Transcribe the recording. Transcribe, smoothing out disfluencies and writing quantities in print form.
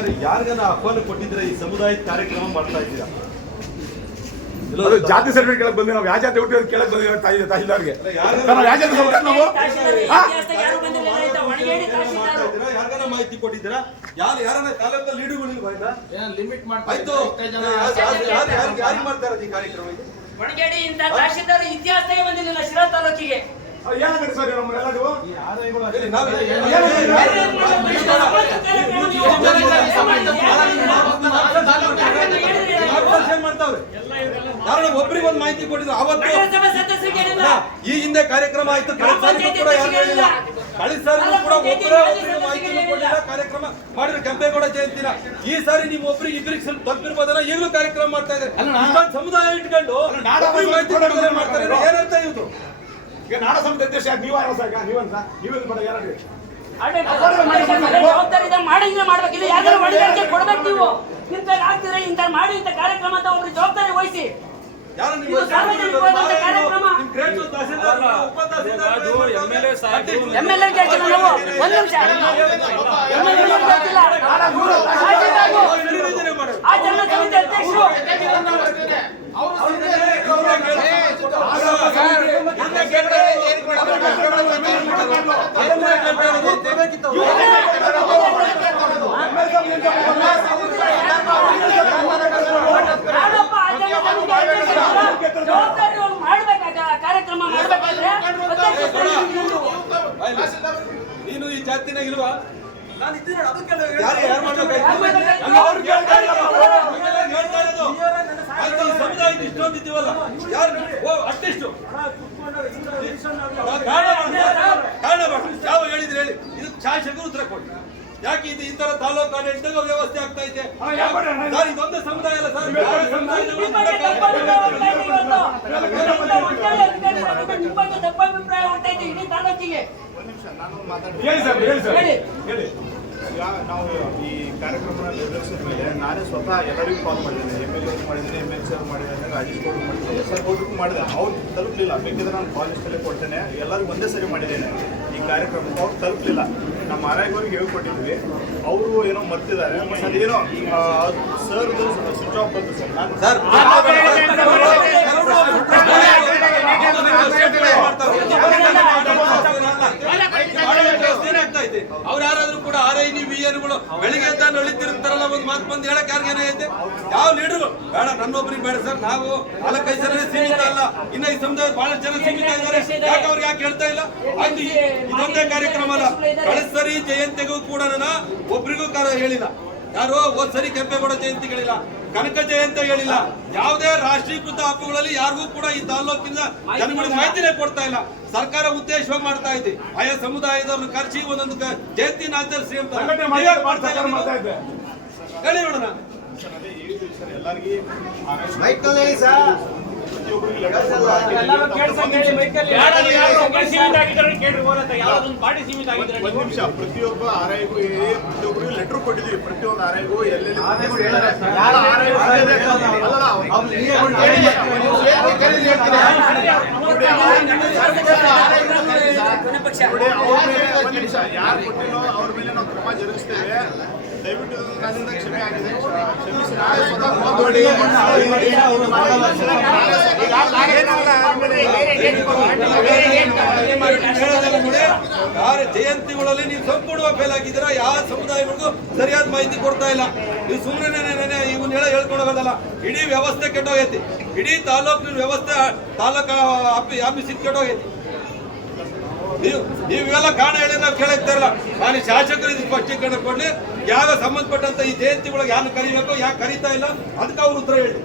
ಹಾಗಾದ್ರೆ ಯಾರಿಗಾನ ಆಹ್ವಾನ ಕೊಟ್ಟಿದ್ರೆ ಈ ಸಮುದಾಯದ ಕಾರ್ಯಕ್ರಮ ಮಾಡ್ತಾ ಇದ್ದೀರಾ? ಜಾತಿ ಸರ್ಟಿಫಿಕೇಟ್ ಕೇಳಕ್ ಬಂದ್ವಿ ನಾವು. ಯಾವ ಜಾತಿ ಹುಟ್ಟಿ ಕೇಳಕ್ ಬಂದಿವಿ ತಹಶೀಲ್ದಾರ್ಗೆ. ಯಾರಿಗಾನ ಮಾಹಿತಿ ಕೊಟ್ಟಿದ್ದೀರಾ? ಯಾರನ್ನ ತಾಲೂಕಲ್ಲಿ ಲೀಡುಗಳಿಲ್ವಾ? ಲಿಮಿಟ್ ಆಯ್ತು, ಯಾರು ಮಾಡ್ತಾ ಇರೋದು ಈ ಕಾರ್ಯಕ್ರಮ? ಮಣಗೇಡಿ ಇಂತ ತಹಶೀಲ್ದಾರ್ ಇತಿಹಾಸಕ್ಕೆ ಬಂದಿಲ್ಲ ಶಿರಾ ತಾಲೂಕಿಗೆ. ಏನಾಗುತ್ತೆ ಸರ್ ನಮ್ಮೆಲ್ಲ ನೀವು ಒಬ್ಬರಿಗೆ ಒಂದು ಮಾಹಿತಿ ಕೊಟ್ಟಿದ್ರು ಅವತ್ತು. ಈ ಹಿಂದೆ ಕಾರ್ಯಕ್ರಮ ಆಯ್ತು, ಕಳೆದ ಸಾರಿ ಕೂಡ ಒಬ್ಬರೇ ಮಾಹಿತಿ ಕೊಟ್ಟಿಲ್ಲ. ಕಾರ್ಯಕ್ರಮ ಮಾಡಿದ್ರೆ ಕೆಂಪೇಗೌಡ ಜಯಂತಿನ ಈ ಸಾರಿ ನೀವು ಒಬ್ಬರಿಗೆ ಇಬ್ಬರಿಗೆ ತಪ್ಪಿರ್ಬೋದಲ್ಲ, ಈಗಲೂ ಕಾರ್ಯಕ್ರಮ ಮಾಡ್ತಾ ಇದ್ದಾರೆ. ಸಮುದಾಯ ಇಟ್ಕೊಂಡು ಮಾಹಿತಿ ಮಾಡ್ತಾರೆ, ಏನಂತ ಇವ್ರು? ಈಗ ನಾಡ ಸಮಿತಿ ಅಧ್ಯಕ್ಷ ನೀವೇನು ಮಾಡ ಯಾರು ಜವಾಬ್ದಾರಿ ಮಾಡ್ಬೇಕಿಲ್ಲ, ಯಾರು ಹೊಣೆಗಾರಿಕೆ ಕೊಡ್ಬೇಕು. ನೀವು ಇಂತ ಆಗ್ತೀರ ಇಂತ ಮಾಡಿ ಇಂತ ಕಾರ್ಯಕ್ರಮ ಅಂತ ಒಬ್ರು ಜವಾಬ್ದಾರಿ ವಹಿಸಿ. MLA ಕೇಳ್ತೀವಿ ನಾವು. ಒಂದ್ ನಿಮಿಷ ಆ ಜನ ಸಮಿತಿ ಅಧ್ಯಕ್ಷರು ಜವಾಬ್ದಾರಿ ಮಾಡ್ಬೇಕಾಗ ಕಾರ್ಯಕ್ರಮ ಮಾಡ್ಬೇಕಾದ್ರೆ ನೀನು ಈ ಜಾತಿನಾಗ ಇಲ್ವಾ? ನಾನು ಇದ್ದೀನಿ, ಸಮುದಾಯಕ್ಕೆ ಇಷ್ಟೊಂದು ಇದ್ದೀವಲ್ಲ, ಅಷ್ಟಿಷ್ಟು ಕಾರಣ ಯಾವ ಹೇಳಿದ್ರೆ ಹೇಳಿ, ಇದು ಶಾಸಕರು ಉತ್ತರ ಕೊಡಿ. ಯಾಕೆ ಇದು ಈ ತರ ತಾಲೂಕು ಆಡಳಿತ ವ್ಯವಸ್ಥೆ ಆಗ್ತಾ ಇದೆ? ಇದೊಂದೇ ಸಮುದಾಯ ಅಲ್ಲ ಸರ್, ತಪ್ಪಾಭಿಪ್ರಾಯ ಹೊಂಟೈತೆ ಇಡೀ ತಾಲೂಕಿಗೆ. ನಾವು ಈ ಕಾರ್ಯಕ್ರಮ ನಿರ್ವಹಿಸಿದ ಮೇಲೆ ನಾನೇ ಸ್ವತಃ ಎಲ್ಲರಿಗೂ ಕಾಲ್ ಮಾಡಿದ್ದೇನೆ. MLA ಮಾಡಿದ್ದೇನೆ, MLC ಅವ್ರು ಮಾಡಿದ್ದೇನೆ, ರಾಜೇಶ್ ಗೌಡ್ರು ಮಾಡಿದ್ದೇನೆ, SR ಗೌಡ್ರಿಗೂ ಮಾಡಿದೆ. ಅವ್ರು ತಲುಪಲಿಲ್ಲ. ಬೇಕಿದ್ರೆ ನಾನು ಕಾಲ್ ಲಿಸ್ಟಲ್ಲೇ ಕೊಡ್ತೇನೆ. ಎಲ್ಲರಿಗೂ ಒಂದೇ ಸರಿ ಮಾಡಿದ್ದೇನೆ ಈ ಕಾರ್ಯಕ್ರಮಕ್ಕೆ. ಅವ್ರು ತಲುಪಲಿಲ್ಲ. ನಮ್ಮ ಆರ್ಐಗೋರಿಗೆ ಹೇಳ್ಕೊಟ್ಟಿದ್ವಿ, ಅವರು ಏನೋ ಮರ್ತಿದ್ದಾರೆ. ಬಟ್ ಅದೇನೋ ಸರ್ದು ಸ್ವಿಚ್ ಆಫ್ ಬಂತು ಸರ್. ಅವ್ರು ಯಾರಾದ್ರೂ ಕೂಡ RI VNಗಳು ಬೆಳಿಗ್ಗೆ ಅಂತ ನಳಿತಿರ್ತಾರಲ್ಲ, ಒಂದು ಮಾತು ಬಂದು ಹೇಳಕ್ ಯಾರಿಗೇನೈತೆ? ಯಾವ ಲೀಡರ್ ಬೇಡ, ನನ್ನೊಬ್ಬರಿಗೆ ಬೇಡ ಸರ್, ನಾವು 4-5 ಜನ ಸೀಮಿತ ಅಲ್ಲ, ಇನ್ನ ಈ ಸಮುದಾಯ ಬಹಳಷ್ಟು ಜನ ಸೀಮಿತ ಇದ್ದಾರೆ. ಯಾಕೆ ಅವ್ರಿಗೆ ಯಾಕೆ ಹೇಳ್ತಾ ಇಲ್ಲ? ಆಯ್ತು, ಇದೊಂದೇ ಕಾರ್ಯಕ್ರಮ ಅಲ್ಲ, ಕಳೆದ ಸರಿ ಜಯಂತಿಗೂ ಕೂಡ ಒಬ್ರಿಗೂ ಹೇಳಿಲ್ಲ. ಯಾರು ಹೋದ್ ಸರಿ ಕೆಂಪೇಗೌಡ ಜಯಂತಿ ಹೇಳಿಲ್ಲ, ಕನಕ ಜಯಂತಿ ಹೇಳಿಲ್ಲ. ಯಾವುದೇ ರಾಷ್ಟ್ರೀಕೃತ ಹಬ್ಬಗಳಲ್ಲಿ ಯಾರಿಗೂ ಕೂಡ ಈ ತಾಲೂಕಿನ ಜನಗಳಿಗೆ ಮಾಹಿತಿನೇ ಕೊಡ್ತಾ ಇಲ್ಲ. ಸರ್ಕಾರ ಉದ್ದೇಶವಾಗಿ ಮಾಡ್ತಾ ಇದೆ, ಆಯಾ ಸಮುದಾಯದವ್ರನ್ನ ಕರೆಸಿ ಒಂದೊಂದು ಜಯಂತಿನ ಆಚರಿಸಿ ಅಂತ ಹೇಳಿ ನೋಡೋಣ. ಎಲ್ಲರಿಗೂ ಪ್ರತಿಯೊಬ್ಬ ಆರ್ಐಗೂ ಪ್ರತಿಯೊಬ್ಬರಿಗೂ ಲೆಟರ್ ಕೊಟ್ಟಿದ್ವಿ. ಪ್ರತಿಯೊಂದು ಆರ್ಐಗೂ ಎಲ್ಲೆಲ್ಲಿ ಯಾರು ಕೊಟ್ಟಿಲ್ಲೋ ಅವ್ರ ಮೇಲೆ ನಾವು ಕ್ರಮ ಜರುಗಿಸ್ತೇವೆ. ದಯವಿಟ್ಟು ನನ್ನಿಂದ ಕ್ಷಮೆ ಆಗಿದೆ, ಕ್ಷಮಿಸಿ. ನಾಳೆ ಜಯಂತಿಗಳಲ್ಲಿ ನೀವು ಸಂಪೂರ್ಣವಾಗಿ ಫೇಲ್ ಆಗಿದ್ದೀರಾ. ಯಾವ ಸಮುದಾಯಗಳಿಗೂ ಸರಿಯಾದ ಮಾಹಿತಿ ಕೊಡ್ತಾ ಇಲ್ಲ. ನೀವು ಸುಮ್ಮನೆ ಇವನ್ನ ಹೇಳ್ಕೊಂಡು ಹೋಗೋದಲ್ಲ, ಇಡೀ ವ್ಯವಸ್ಥೆ ಕೆಟ್ಟೋಗೈತಿ. ಇಡೀ ತಾಲೂಕಿನ ವ್ಯವಸ್ಥೆ ತಾಲೂಕು ಆಫೀಸ್ ಕೆಟ್ಟೋಗೈತಿ. ನೀವೆಲ್ಲ ಕಾರಣ ಹೇಳಿ ನಾವು ಕೇಳಕ್ತಾ ಇಲ್ಲ. ನಾನು ಶಾಸಕರು ಇದು ಸ್ಪಷ್ಟೀಕರಣ ಕೊಡ್ಲಿ, ಯಾವ ಸಂಬಂಧಪಟ್ಟಂತ ಈ ಜಯಂತಿಗಳಿಗೆ ಯಾರು ಕರಿಬೇಕು, ಯಾಕೆ ಕರೀತಾ ಇಲ್ಲ, ಅದಕ್ಕೆ ಅವ್ರು ಉತ್ತರ ಹೇಳಿ.